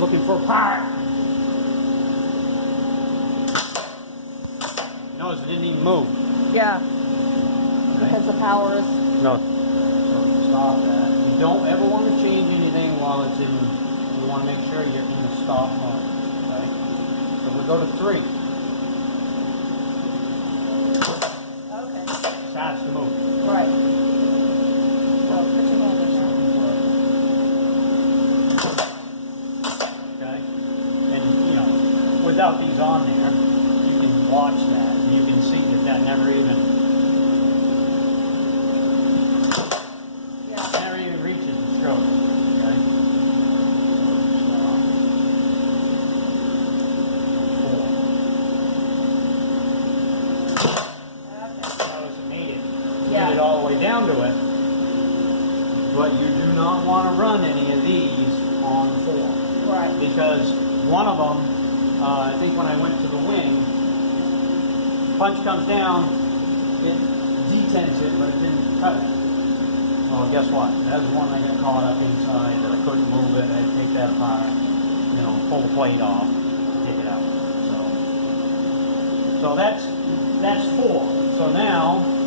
looking for a part. Notice it didn't even move. Yeah. Because the power is... No. So stop that. You don't ever want to change anything while it's in... You want to make sure you're in the stop mode. Okay? So we'll go to 3. Okay. Starts to move. Right. Well, put your hand in there. Okay? And, you know, without these on there, you can watch that. And you can see that that never even... Never even reaches the stroke. Okay? Get it all the way down to it, but you do not want to run any of these on 4. Right. Because one of them, I think when I went to the wing, punch comes down, it detents it, but it didn't cut it. Well, guess what? That's one I got caught up inside, that I couldn't move it, I had to take that apart, you know, pull the plate off, take it out. So that's 4. So now,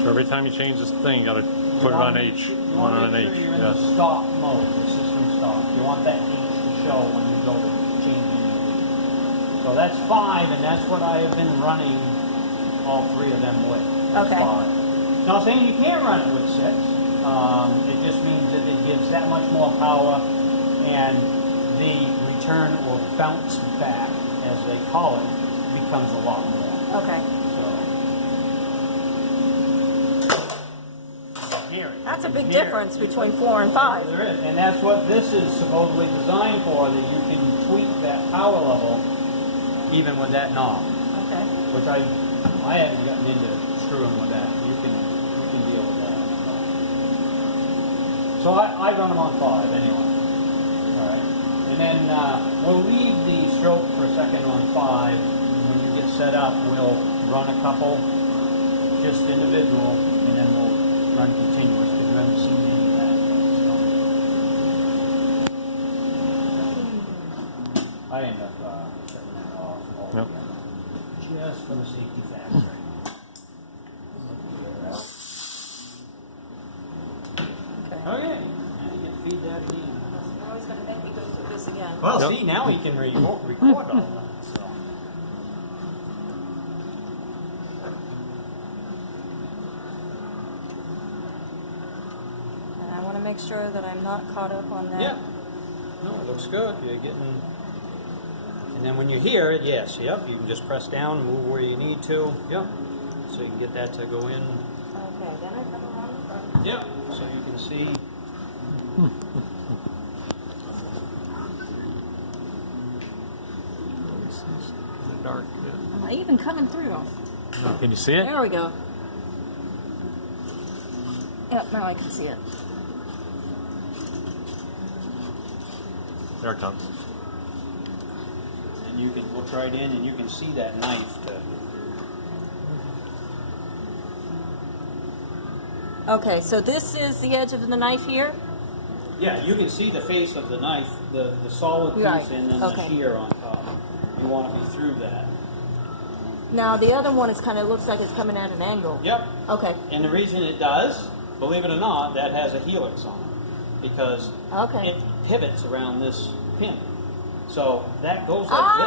so every time you change this thing, you got to put it on H. You want to make sure you're in the stop mode, the system stop. You want that H to show when you go to change anything. So that's 5, and that's what I have been running all 3 of them with. Okay. 5. Not saying you can't run it with 6. It just means that it gives that much more power, and the return or bounce back, as they call it, becomes a lot more. Okay. That's a big difference between 4 and 5. There is, and that's what this is supposedly designed for, that you can tweak that power level even with that knob. Okay. Which I haven't gotten into screwing with that. You can deal with that. So I run them on 5 anyway. Alright. And then we'll leave the stroke for a second on 5. And when you get set up, we'll run a couple just individual, and then we'll run continuous. I end up setting that off altogether, just for the safety factor. Okay, and you can feed that again. You're always going to make me go through this again. Well, see, now he can record all that. So. I want to make sure that I'm not caught up on that. Yeah. No, it looks good. You're getting... And then when you hear it, yes, yep, you can just press down, move where you need to. Yep. So you can get that to go in. Okay, then I come around the front. Yep. So you can see... Kind of dark. Am I even coming through? Oh, can you see it? There we go. Yep, now I can see it. There it comes. And you can look right in and you can see that knife. Okay, so this is the edge of the knife here? Yeah, you can see the face of the knife, the solid piece, Right. and then the shear on top. You want to be through that. Now the other one is kind of looks like it's coming at an angle. Yep. Okay. And the reason it does, believe it or not, that has a helix on it, because it pivots around this pin. So that goes like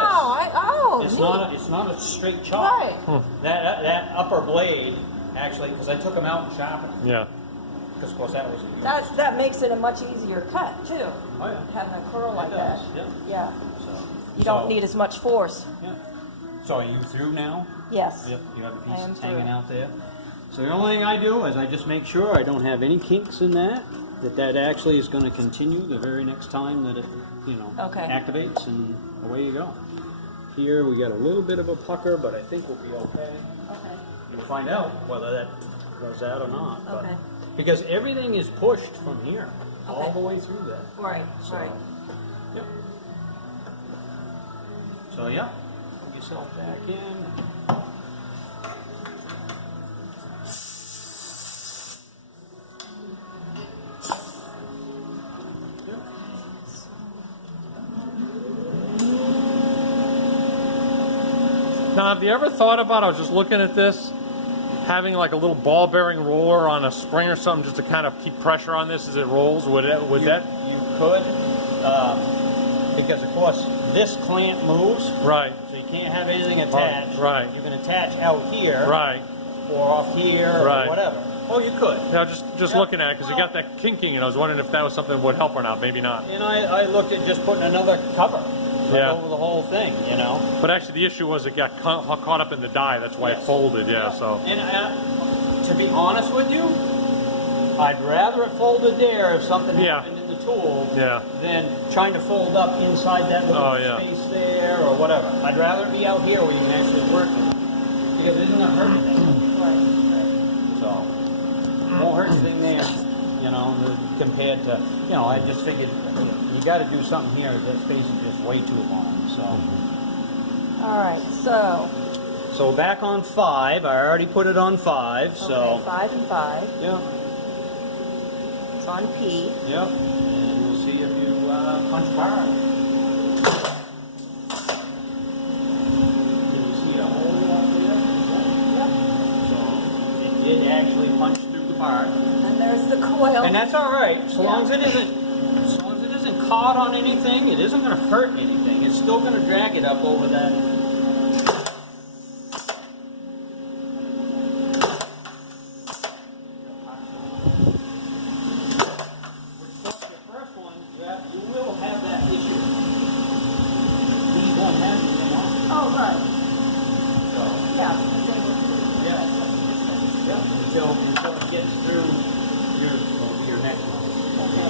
this. It's not a straight chop. Right. That upper blade actually, because I took them out and sharpened them. Yeah. Because of course that was a helix. That makes it a much easier cut too. Oh yeah. Having a curl like that. Yeah. Yeah. So You don't need as much force. Yeah. So are you through now? Yes. Yep. You have the I am pieces through. hanging out there. So the only thing I do is I just make sure I don't have any kinks in that. That actually is going to continue the very next time that it, activates, and away you go. Here we got a little bit of a pucker, but I think we'll be okay. Okay. We'll find out whether that goes out or not. But, Okay. because everything is pushed from here all the way through that. Right. So, Right. Yep. So yeah, put yourself back in. Now, have you ever thought about, I was just looking at this, having like a little ball bearing roller on a spring or something just to kind of keep pressure on this as it rolls? Would that? You could, because of course this clamp moves. Right. So you can't have anything attached. Right. You can attach out here. Right. Or off here. Right. Or whatever. Oh, you could. Now, just looking at it, because you got that kinking, and I was wondering if that was something that would help or not. Maybe not. And I looked at just putting another cover over the whole thing, you know. But actually, the issue was it got caught up in the die. That's why it folded. Yeah. So. And to be honest with you, I'd rather it folded there if something happened in the tool than trying to fold up inside that little space there or whatever. I'd rather it be out here where you can actually work it, because it isn't going to hurt anything. Right. So. Won't hurt anything there, you know, compared to, you know, I just figured you got to do something here. That space is just way too long, so. All right, So back on 5. I already put it on 5, so. Okay, 5 and 5. Yeah. It's on P. Yep. And we'll see if you punch power. Can you see a hole up there? Yep. So it did actually punch through the part. And there's the coil. And that's all right, so long as it isn't caught on anything. It isn't going to hurt anything. It's still going to drag it up over that. The first one, you will have that issue. These won't have anything on. Oh, right. So, until it gets through your next one. Okay.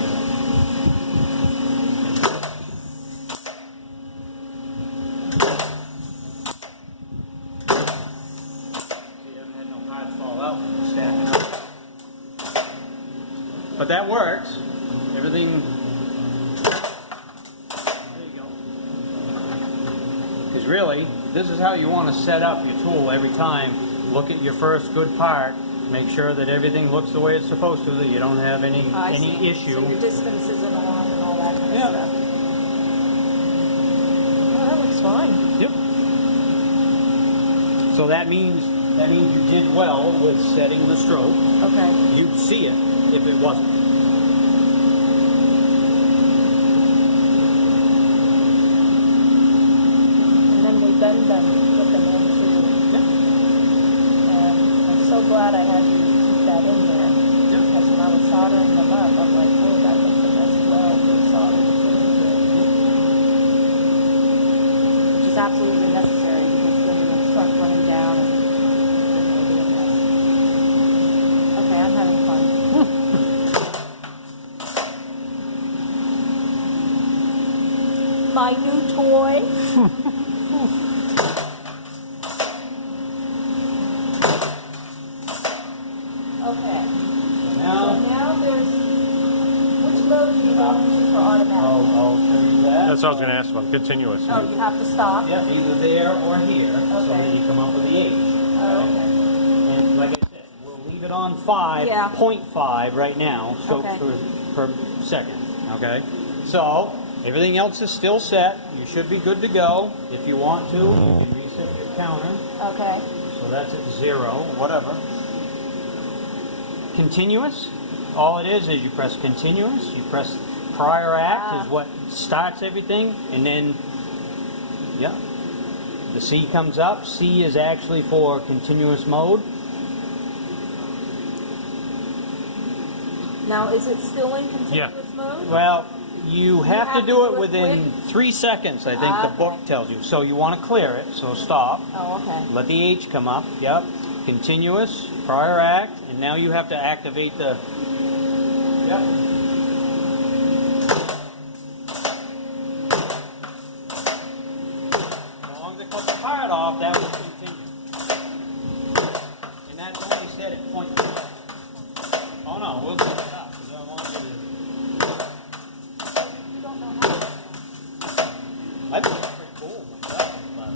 You haven't had no parts fall out when you're stacking up. But that works. Everything. There you go. Because really, this is how you want to set up your tool every time. Look at your first good part. Make sure that everything looks the way it's supposed to, that you don't have any issue. So your distance isn't off and all that kind of stuff. Oh, that looks fine. Yep. So that means you did well with setting the stroke. Okay. You'd see it if it wasn't. And then we bend them, put them into. And I'm so glad I had to keep that in there. Because when I was soldering them up, I'm like, oh, that looks a mess well for soldering. Which is absolutely necessary because then it'll start running down and it'll be a mess. Okay, I'm having fun. My new toy. Okay. So now there's, which mode do you want to for automatic? I'll show you that. That's what I was going to ask about. Continuous. Oh, you have to stop? Yeah, either there or here, so that you come up with the H. Oh, okay. And like I said, we'll leave it on 5, 0.5 right now, so per second. Okay? So, everything else is still set. You should be good to go. If you want to, you can reset your counter. Okay. So that's at 0, whatever. Continuous. All it is you press continuous. You press prior act is what starts everything, and then the C comes up. C is actually for continuous mode. Now, is it still in continuous mode? Well, you have to do it within 3 seconds, I think the book tells you. So you want to clear it, so stop. Oh, okay. Let the H come up. Yep. Continuous, prior act, and now you have to activate the. Yep. As long as it cuts the part off, that will continue. And that's only set at 0.5. Oh no, we'll do it up because I want you to. You don't know how. I think it's pretty cool myself, but.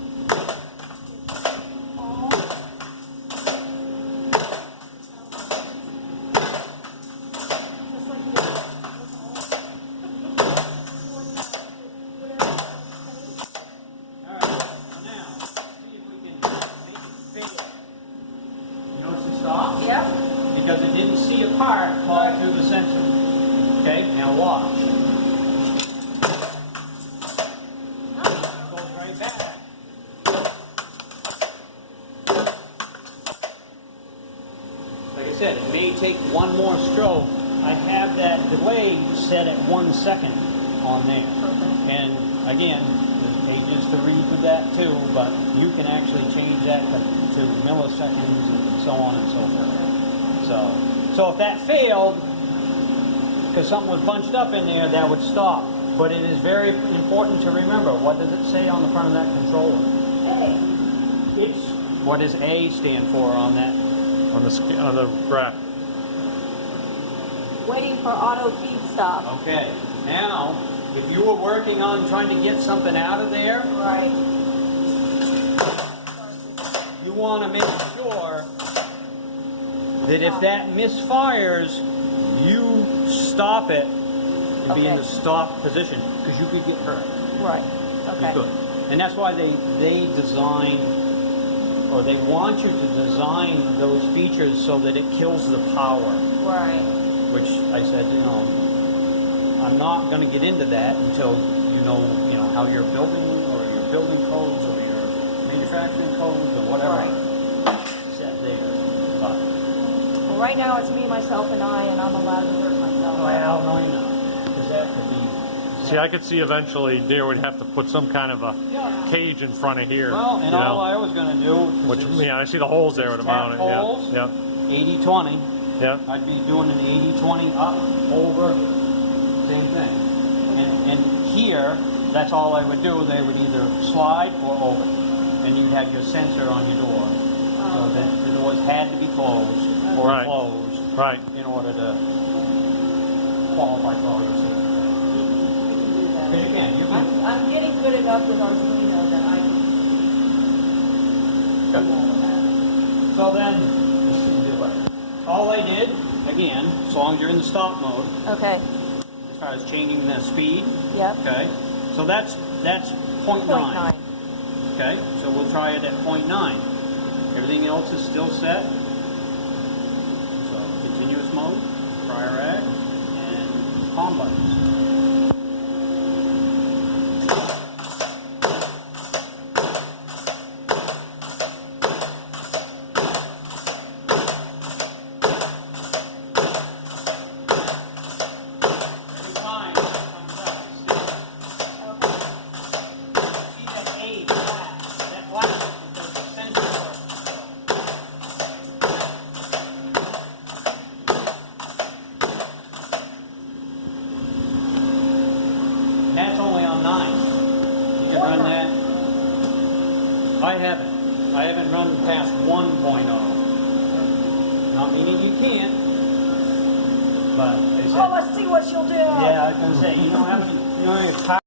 Alright, so now, see if we can because it didn't see a part fall through the sensor. Okay, now watch. It goes right back. Like I said, it may take one more stroke. I have that delay set at 1 second on there. And again, there's pages to read with that too, but you can actually change that to milliseconds and so on and so forth. So if that failed, because something was bunched up in there, that would stop. But it is very important to remember, what does it say on the front of that controller? A. What does A stand for on that? On the graph. Waiting for auto feed stop. Okay, now, if you were working on trying to get something out of there, Right. you want to make sure that if that misfires, you stop it and be in the stop position, because you could get hurt. Right. You Okay. could. And that's why they design, or they want you to design those features so that it kills the power. Right. Which I said, I'm not going to get into that until you know how your building codes or your manufacturing codes or whatever set there. But Well, right now it's me, myself, and I'm allowed to hurt myself. well, no, you're not, because that could be. See, I could see eventually Deere would have to put some kind of a cage in front of here. Well, and all I was going to do, which, I see the holes there to mount it. holes, Yeah. 80-20. Yeah. I'd be doing an 80-20 up, over, same thing. And here, that's all I would do. They would either slide or over. And you'd have your sensor on your door. So that the doors had to be closed or closed in order to qualify for all your safety. Because you can. I'm getting good enough with Arduino that I can do all of that. So then, all I did, again, as long as you're in the stop mode, Okay. as far as changing the speed, Yep. okay, so that's 0.9. Okay, so we'll try it at 0.9. Everything else is still set. So continuous mode, prior act, and palm buttons. That's only on 9. You can run that. I haven't run past 1.0. Not meaning you can't, but they said. Oh, let's see what she'll do. Yeah, I was gonna say, you don't have any power.